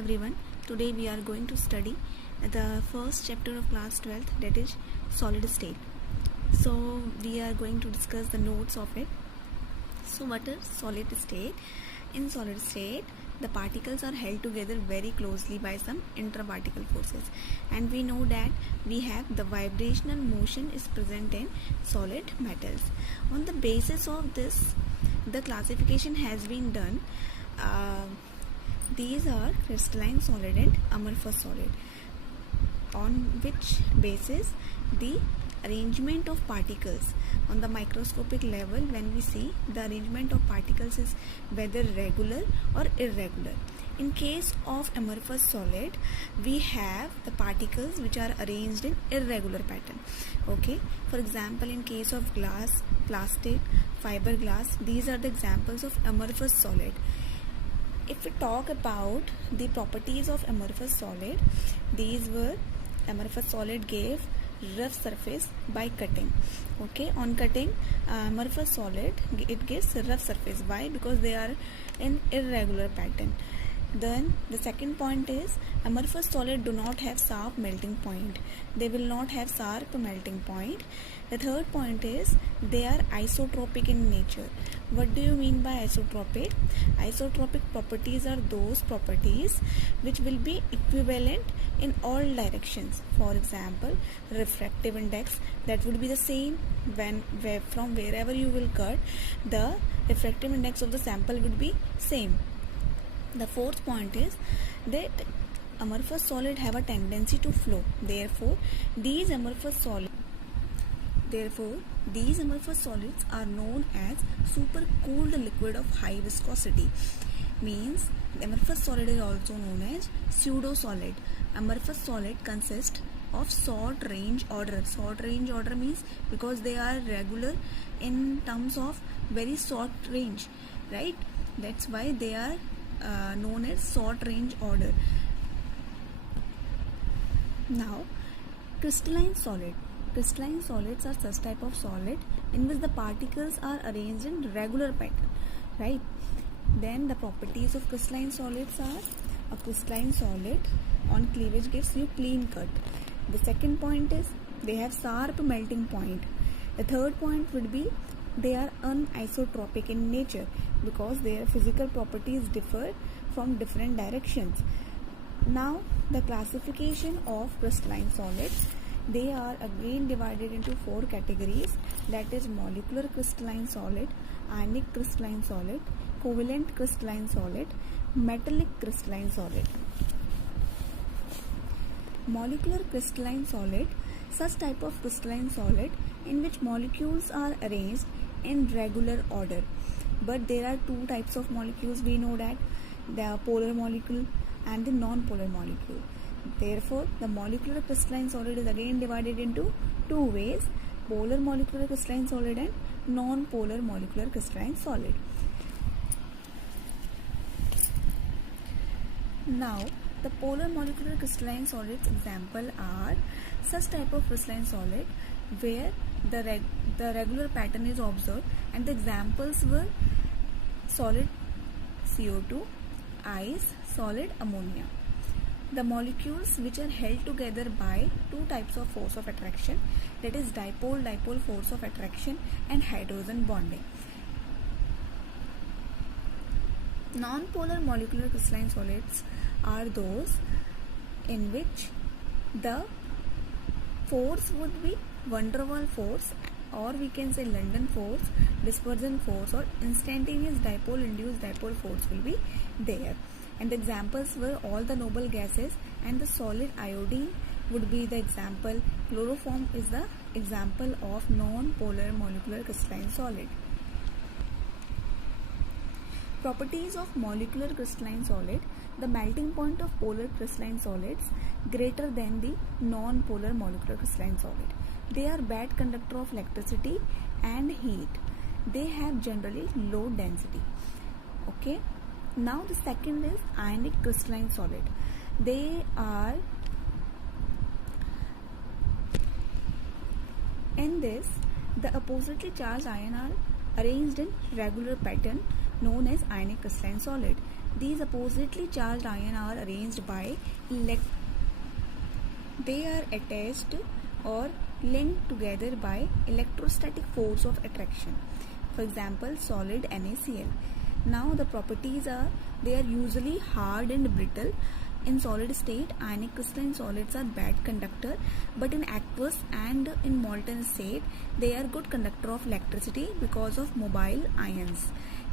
everyone. Today we are going to study the first chapter of class 12th, that is solid state. So we are going to discuss the notes of it. So what is solid state? In solid state, the particles are held together very closely by some interparticle forces, and we know that we have the vibrational motion is present in solid metals. On the basis of this, the classification has been done. These are crystalline solid and amorphous solid, on which basis the arrangement of particles on the microscopic level, when we see the arrangement of particles is whether regular or irregular. In case of amorphous solid, we have the particles which are arranged in irregular pattern. Okay, for example, in case of glass, plastic, fiberglass, these are the examples of amorphous solid. If we talk about the properties of amorphous solid, these were amorphous solid gave rough surface by cutting. Okay, on cutting amorphous solid, it gives rough surface. Why? Because they are in irregular pattern. Then the second point is amorphous solid do not have sharp melting point. They will not have sharp melting point. The third point is they are isotropic in nature. What do you mean by isotropic? Isotropic properties are those properties which will be equivalent in all directions. For example, refractive index, that would be the same from wherever you will cut, the refractive index of the sample would be same. The fourth point is that amorphous solid have a tendency to flow. Therefore, these amorphous solids are known as supercooled liquid of high viscosity. Means amorphous solid is also known as pseudo solid. Amorphous solid consists of short range order. Short range order means because they are regular in terms of very short range, right? That's why they are known as short range order. Now, crystalline solid. Crystalline solids are such type of solid in which the particles are arranged in regular pattern, right? Then the properties of crystalline solids are: a crystalline solid on cleavage gives you clean cut. The second point is they have sharp melting point. The third point would be they are anisotropic in nature because their physical properties differ from different directions. Now, the classification of crystalline solids, they are again divided into four categories, that is molecular crystalline solid, ionic crystalline solid, covalent crystalline solid, metallic crystalline solid. Molecular crystalline solid, such type of crystalline solid in which molecules are arranged in regular order. But there are two types of molecules. We know that the polar molecule and the non-polar molecule. Therefore, the molecular crystalline solid is again divided into two ways: polar molecular crystalline solid and non-polar molecular crystalline solid. Now, the polar molecular crystalline solids example are such type of crystalline solid where the regular pattern is observed, and the examples were solid CO2, ice, solid ammonia. The molecules which are held together by two types of force of attraction, that is dipole-dipole force of attraction and hydrogen bonding. Non-polar molecular crystalline solids are those in which the force would be van der Waals force, or we can say London force, dispersion force, or instantaneous dipole induced dipole force will be there. And the examples were all the noble gases, and the solid iodine would be the example. Chloroform is the example of non-polar molecular crystalline solid. Properties of molecular crystalline solid: the melting point of polar crystalline solids greater than the non-polar molecular crystalline solid. They are bad conductor of electricity and heat. They have generally low density. Okay. Now the second is ionic crystalline solid. They are in this, the oppositely charged ion are arranged in regular pattern known as ionic crystalline solid. These oppositely charged ions are arranged by they are attached or linked together by electrostatic force of attraction. For example, solid NaCl. Now the properties are, they are usually hard and brittle. In solid state, ionic crystalline solids are bad conductor, but in aqueous and in molten state, they are good conductor of electricity because of mobile ions.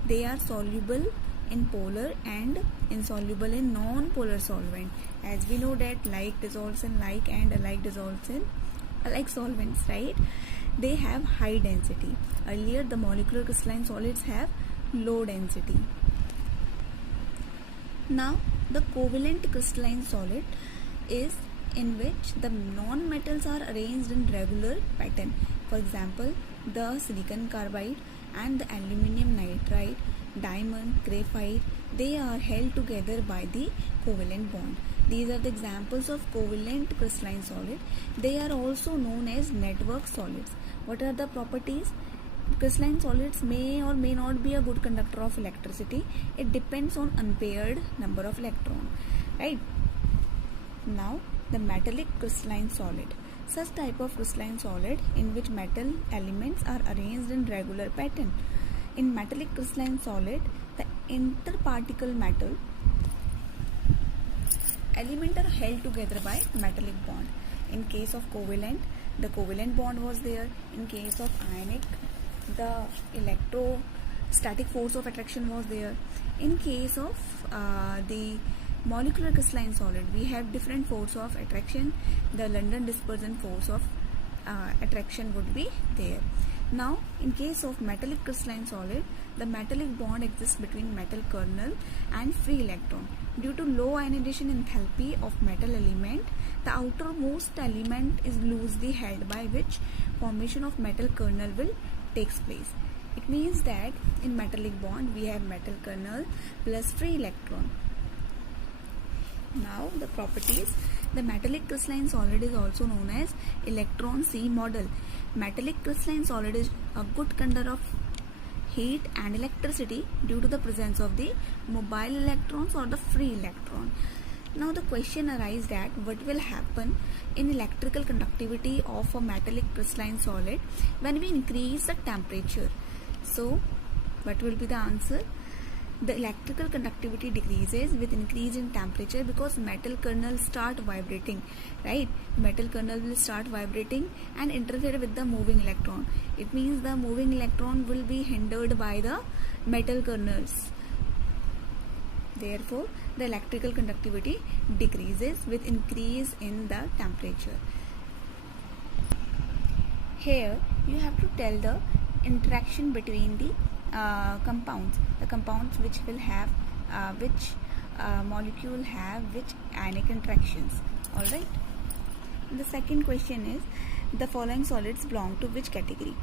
They are soluble in polar and insoluble in non-polar solvent. As we know that like dissolves in like and alike dissolves in alike solvents, right? They have high density. Earlier, the molecular crystalline solids have low density. Now, the covalent crystalline solid is in which the non-metals are arranged in regular pattern. For example, the silicon carbide and the aluminum nitride, diamond, graphite, they are held together by the covalent bond. These are the examples of covalent crystalline solid. They are also known as network solids. What are the properties? Crystalline solids may or may not be a good conductor of electricity. It depends on unpaired number of electrons, right? Now, the metallic crystalline solid. Such type of crystalline solid in which metal elements are arranged in regular pattern. In metallic crystalline solid, the interparticle metal elements are held together by metallic bond. In case of covalent, the covalent bond was there. In case of ionic, the electrostatic force of attraction was there. In case of the molecular crystalline solid, we have different force of attraction. The London dispersion force of attraction would be there. Now, in case of metallic crystalline solid, the metallic bond exists between metal kernel and free electron. Due to low ionization enthalpy of metal element, the outermost element is loosely held, by which formation of metal kernel will takes place. It means that in metallic bond we have metal kernel plus free electron. Now the properties. The metallic crystalline solid is also known as electron C model. Metallic crystalline solid is a good conductor of heat and electricity due to the presence of the mobile electrons or the free electron. Now the question arises that what will happen in electrical conductivity of a metallic crystalline solid when we increase the temperature. So what will be the answer? The electrical conductivity decreases with increase in temperature because metal kernel start vibrating, right? Metal kernel will start vibrating and interfere with the moving electron. It means the moving electron will be hindered by the metal kernels. Therefore, the electrical conductivity decreases with increase in the temperature. Here, you have to tell the interaction between the compounds. The compounds which will have which molecule have which ionic interactions. Alright. The second question is, the following solids belong to which category?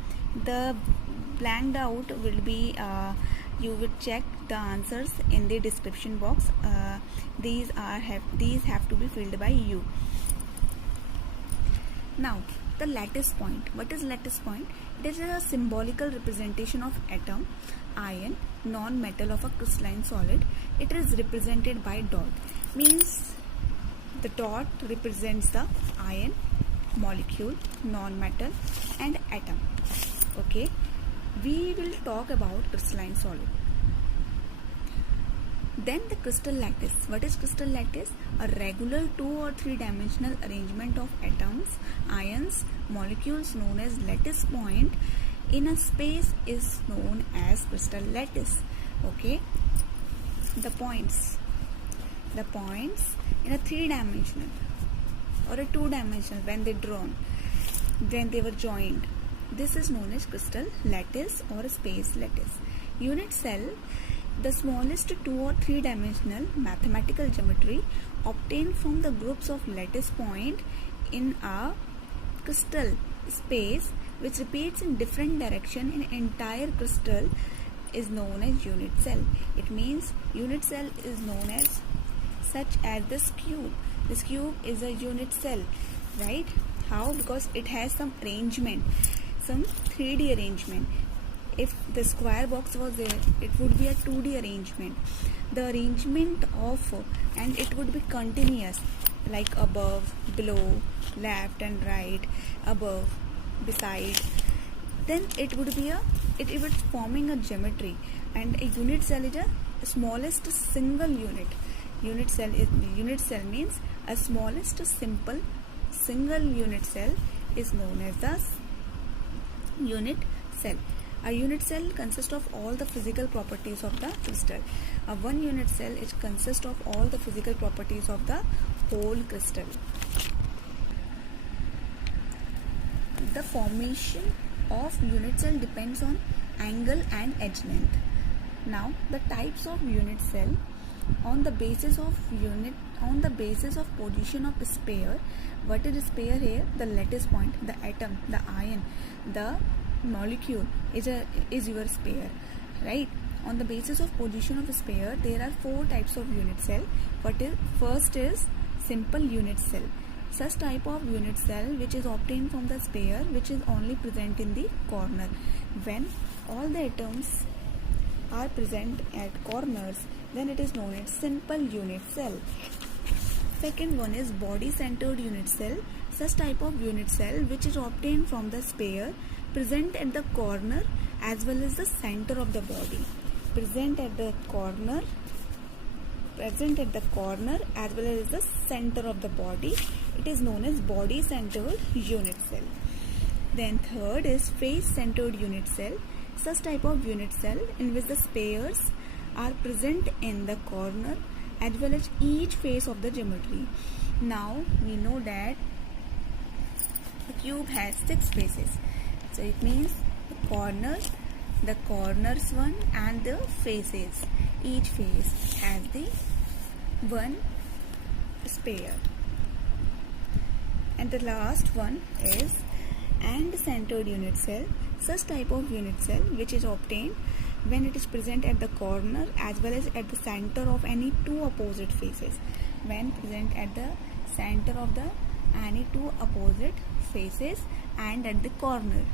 The blanked out will be you would check the answers in the description box. These have to be filled by you. Now, the lattice point. What is lattice point? It is a symbolical representation of atom, ion, non-metal of a crystalline solid. It is represented by dot. Means the dot represents the ion, molecule, non-metal and atom. Okay. We will talk about crystalline solid. Then the crystal lattice. What is crystal lattice? A regular 2 or 3 dimensional arrangement of atoms, ions, molecules known as lattice point in a space is known as crystal lattice. Okay. The points in a 3-dimensional or a 2-dimensional when they were joined. This is known as crystal lattice or a space lattice. Unit cell, the smallest 2 or 3-dimensional mathematical geometry obtained from the groups of lattice point in a crystal space which repeats in different direction in entire crystal is known as unit cell. It means unit cell is known as such as this cube. This cube is a unit cell, right? How? Because it has some arrangement, some 3D arrangement. If the square box was there, it would be a 2D arrangement. the arrangement of, and it would be continuous, like above, below, left and right, above, beside. Then it would be it would forming a geometry, and a unit cell is a smallest single unit. Unit cell means a smallest simple single unit cell is known as the unit cell. A unit cell consists of all the physical properties of the crystal. A one unit cell consists of all the physical properties of the whole crystal. The formation of unit cell depends on angle and edge length. Now the types of unit cell on the basis of position of sphere. What is sphere here? The lattice point, the atom, the ion, the molecule is your sphere, right? On the basis of position of sphere, there are four types of unit cell. First is simple unit cell. Such type of unit cell which is obtained from the sphere, which is only present in the corner. When all the atoms are present at corners, then it is known as simple unit cell. Second one is body centered unit cell. Such type of unit cell which is obtained from the sphere, present at the corner as well as the center of the body. Present at the corner as well as the center of the body. It is known as body centered unit cell. Then third is face centered unit cell. Such type of unit cell in which the spheres are present in the corner as well as each face of the geometry. Now we know that the cube has 6 faces. So it means the corners one, and the faces. Each face has the one sphere. And the last one is and-centered unit cell. Such type of unit cell which is obtained when it is present at the corner as well as at the center of any two opposite faces. When present at the center of any two opposite faces and at the corner.